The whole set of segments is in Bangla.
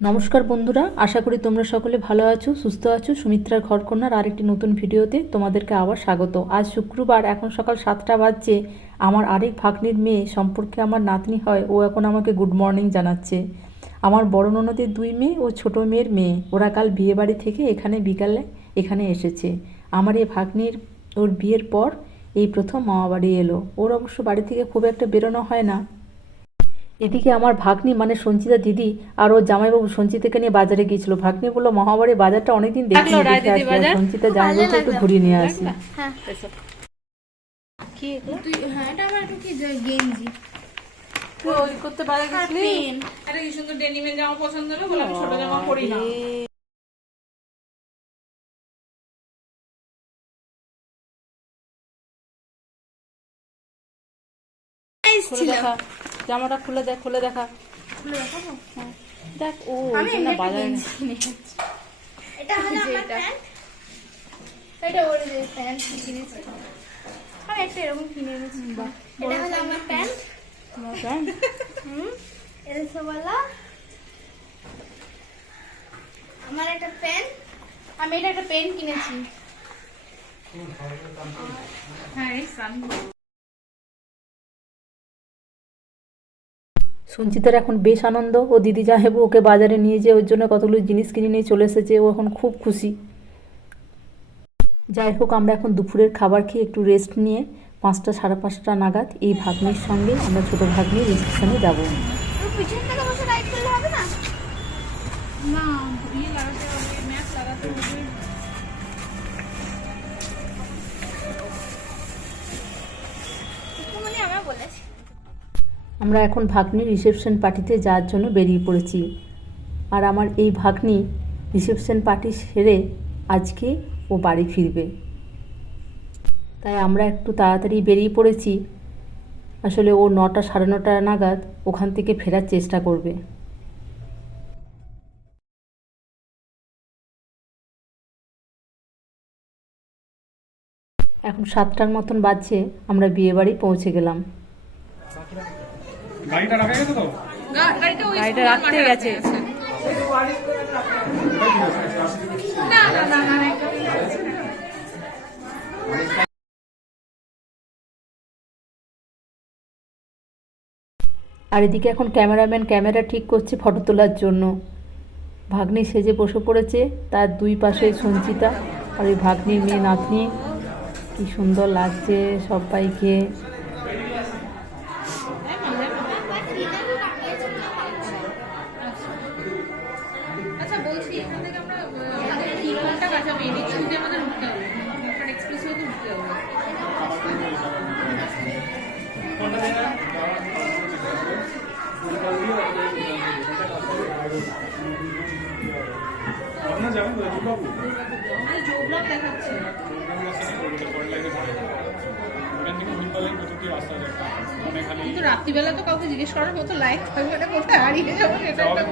নমস্কার বন্ধুরা, আশা করি তোমরা সকলে ভালো আছো, সুস্থ আছো। সুমিত্রার ঘরকন্যার আরেকটি নতুন ভিডিওতে তোমাদেরকে আবার স্বাগত। আজ শুক্রবার, এখন সকাল 7টা বাজছে। আমার আরেক ভাগ্নির মেয়ে সম্পর্কে আমার নাতনি হয়, ও এখন আমাকে গুড মর্নিং জানাচ্ছে। আমার বড় ননদের 2 মেয়ে ও ছোটো মেয়ের মেয়ে, ওরা কাল বিয়েবাড়ি থেকে এখানে বিকালে এখানে এসেছে। আমার এই ভাগ্নির ওর বিয়ের পর এই প্রথম মামাবাড়ি এলো। ওর অবশ্য বাড়ি থেকে খুব একটা বেরোনো হয় না। এদিকে আমার ভাগ্নি মানে সঞ্চিতা দিদি আর ওর জামাইবাবু সঞ্চিতাকে নিয়ে বাজারে গিয়েছিল। ভাগ্নি বললো মহাবাড়ি বাজারটা অনেকদিন দেখিনি, দেখে আসি। আর সঞ্চিতা জামাইবাবুকে একটু ঘুরিয়ে নিয়ে আসি। কি এগুলো? হ্যাঁ, এটা আমার একটু কি গেঞ্জি। তুই ওই করতে বাজার গেছিলি? আরে কি সুন্দর ডেনিমের জামা পছন্দ হলো, বলে আমি ছোট জামা পরি না। জামাটা খুলে দেখ, খুলে দেখা। খুলে দেখাবো? হ্যাঁ দেখ। ও আমি জন্য বাজারে এটা হলো আমার প্যান্ট। এটা ওর যে প্যান্ট কিনেছি। আমি একটা এরকম কিনে এনেছি। এটা হলো আমার প্যান্ট। তোমার প্যান্ট? এলসা वाला। আমার একটা পেন। আমি এটা একটা পেন কিনেছি। হ্যাঁ, এই সান। সঞ্চিতার এখন বেশ আনন্দ। ও দিদি জামাইবাবু ওকে বাজারে নিয়ে যেয়ে ওর জন্য কতগুলো জিনিস কিনে নিয়ে চলে এসেছে। ও এখন খুব খুশি। যাই হোক, আমরা এখন দুপুরের খাবার খেয়ে একটু রেস্ট নিয়ে 5টা সাড়ে 5টা নাগাদ এই ভাগ্নির সঙ্গে আমরা ছোটো ভাগ্নির রিসেপশনে যাবো। পিছন থেকে বসে রাইড করলে হবে না? না, ইয়ে লাগাতে হবে, ম্যাচ লাগাতে হবে। মানে আমরা বলেছি। আমরা এখন ভাগ্নির রিসেপশন পার্টিতে যাওয়ার জন্য বেরিয়ে পড়েছি। আর আমার এই ভাগ্নি রিসেপশন পার্টি সেরে আজকে ও বাড়ি ফিরবে, তাই আমরা একটু তাড়াতাড়ি বেরিয়ে পড়েছি। আসলে ও 9টা সাড়ে 9টা নাগাদ ওখান থেকে ফেরার চেষ্টা করবে। এখন 7টার মতন বাজছে, আমরা বিয়েবাড়ি পৌঁছে গেলাম। গাড়িটা রাখা গেছে তো? গাড়িটা রাখতে গেছে। না না না না। আর এদিকে এখন ক্যামেরাম্যান ক্যামেরা ঠিক করছে ফটো তোলার জন্য। ভাগ্নি সেজে বসে পড়েছে, তার 2 পাশে সঞ্চিতা আর ওই ভাগ্নির মেয়ে নাতনি। কি সুন্দর লাগছে সবাইকে। আচ্ছা বলছি, এখান থেকে আমরা কি কোনটা কাটাবো? এদিক শুনতে আমাদের উঠতে হবে, কনফার্ট এক্সপ্রেসও তো উঠতে হবে। আপনার যাবেন তো বাবু? আমাদের জোবলক দেখাচ্ছে। কিন্তু রাত্রিবেলা তো কাউকে জিজ্ঞেস করার মতো লাইট থাকবে না, কোথায় হারিয়ে যাবো সেটা একটা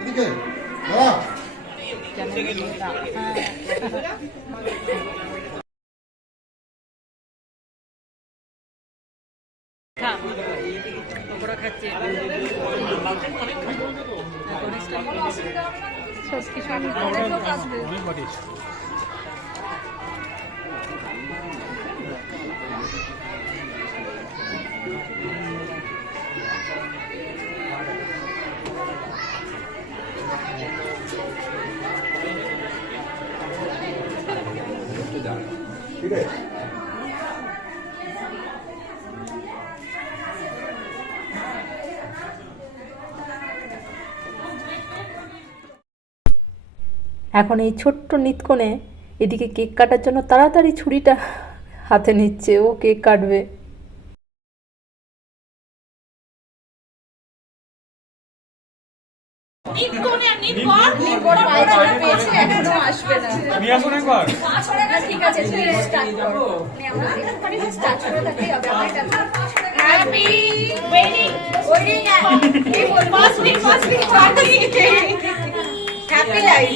এদিকে হ্যাঁ ঠিক আছে। এখন এই ছোট্ট নিতকনে এদিকে কেক কাটার জন্য তাড়াতাড়ি ছুরিটা হাতে নিচ্ছে, ও কেক কাটবে। নিয়ে আসুন একবার। ঠিক আছে, তুই স্টার্ট কর। আমরা স্টার্ট করে থাকলেই হবে। Happy wedding wedding first week party. Happy life.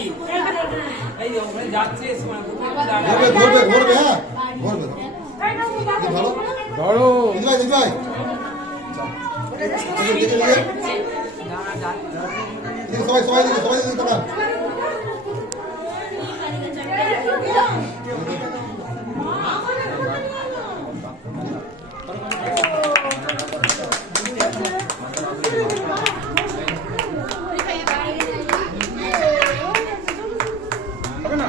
ঘুরবে ঘুরবে ঘুরবে হ্যাঁ ঘুরবে ভালো ধরো দিদি ভাই সবাই সবাই দিকে তাকান হবে না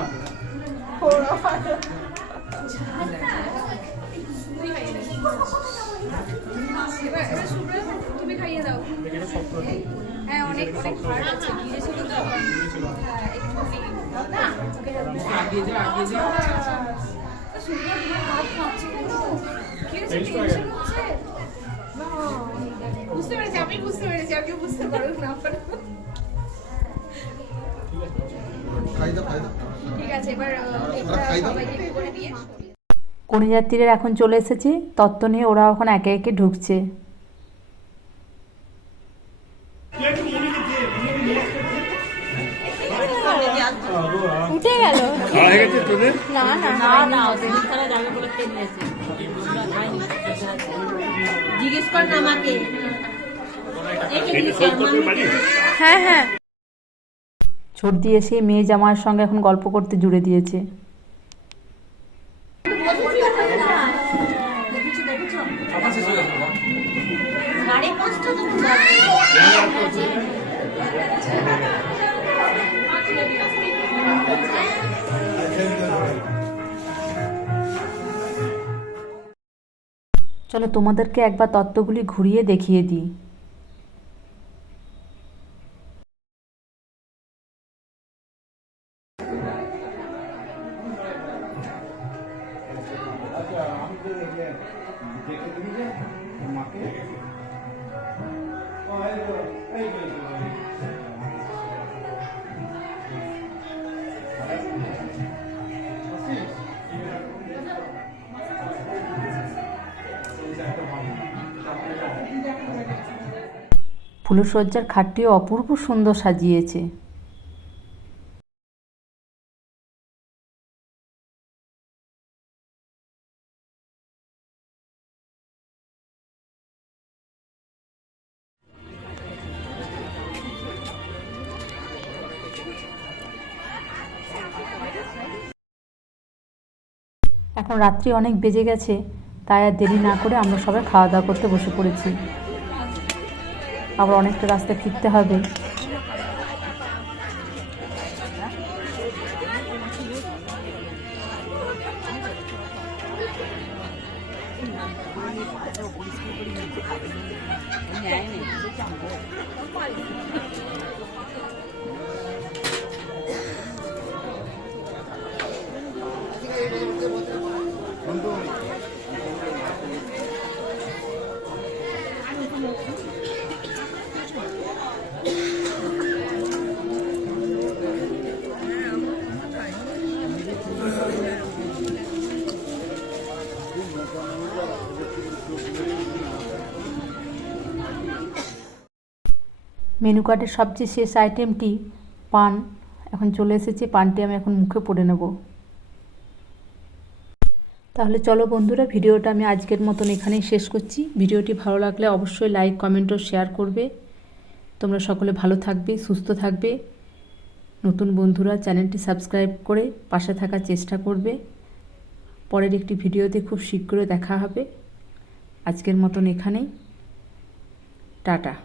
তুমি খাইয়ে দাও। হ্যাঁ অনেক অনেক হার্ড আছে গিয়েছিল তো হ্যাঁ একটুখানি সুন্দর হাত কাঁপছে কিন্তু। কি হয়েছে? টেনশন হচ্ছে? না, বুঝতে পেরেছি, আমি বুঝতে পেরেছি, আপনি বুঝতে পারুন না পারুন। খাই দাও ঠিক আছে, এবার কেকটা সবাইকে একটু করে দিয়ে কনেযাত্রীরা এখন চলে এসেছে, তত্ত্ব নিয়ে ওরা এখন একে একে ঢুকছে। উঠে গেল। হয়ে গেছে তোদের না না জিজ্ঞেস কর না আমাকে। হ্যাঁ হ্যাঁ ছর্দি এসে মেয়ে জামাইয়ের সঙ্গে এখন গল্প করতে জুড়ে দিয়েছে। সাড়ে 5টা তো চলো তোমাদেরকে একবার তত্ত্বগুলি ঘুরিয়ে দেখিয়ে দিই। ফুলসজ্জার খাটটিও অপূর্ব সুন্দর সাজিয়েছে। এখন রাত্রি অনেক বেজে গেছে, তাই আর দেরি না করে আমরা সবাই খাওয়া দাওয়া করতে বসে পড়েছি। আবার অনেকটা রাস্তা ফিরতে হবে। মেনু কার্ডের সবচেয়ে শেষ আইটেমটি পান এখন চলে এসেছে। পানটি আমি এখন মুখে পড়ে নেব। তাহলে চলো বন্ধুরা, ভিডিওটা আমি আজকের মতন এখানেই শেষ করছি। ভিডিওটি ভালো লাগলে অবশ্যই লাইক, কমেন্ট ও শেয়ার করবে। তোমরা সকলে ভালো থাকবে, সুস্থ থাকবে। নতুন বন্ধুরা চ্যানেলটি সাবস্ক্রাইব করে পাশে থাকার চেষ্টা করবে। পরের একটি ভিডিওতে খুব শীঘ্রই দেখা হবে। আজকের মতন এখানেই, টাটা।